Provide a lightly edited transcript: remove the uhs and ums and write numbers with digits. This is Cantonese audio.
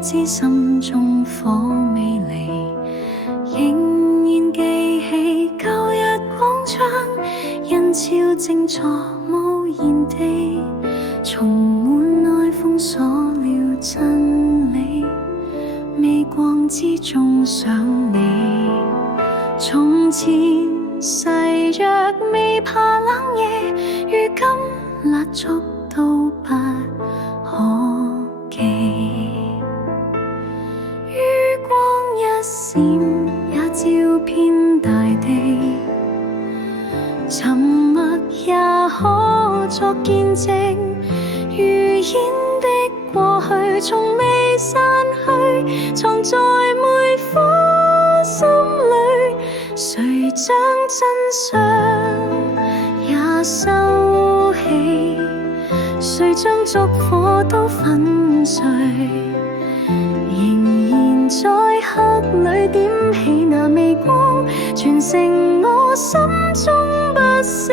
知心中火未離，仍然記起舊日廣場，人潮靜坐無言地，從門內封鎖了真理，微光之中想你。從前誓約未怕冷夜，如今蠟燭都不可記。餘光一閃也照遍大地，沉默也可作見證。如煙的過去從未散去，藏在每顆心裏。誰將真相也收起？誰將燭火都粉碎？仍然在黑裏點起那微光，傳承我心中不息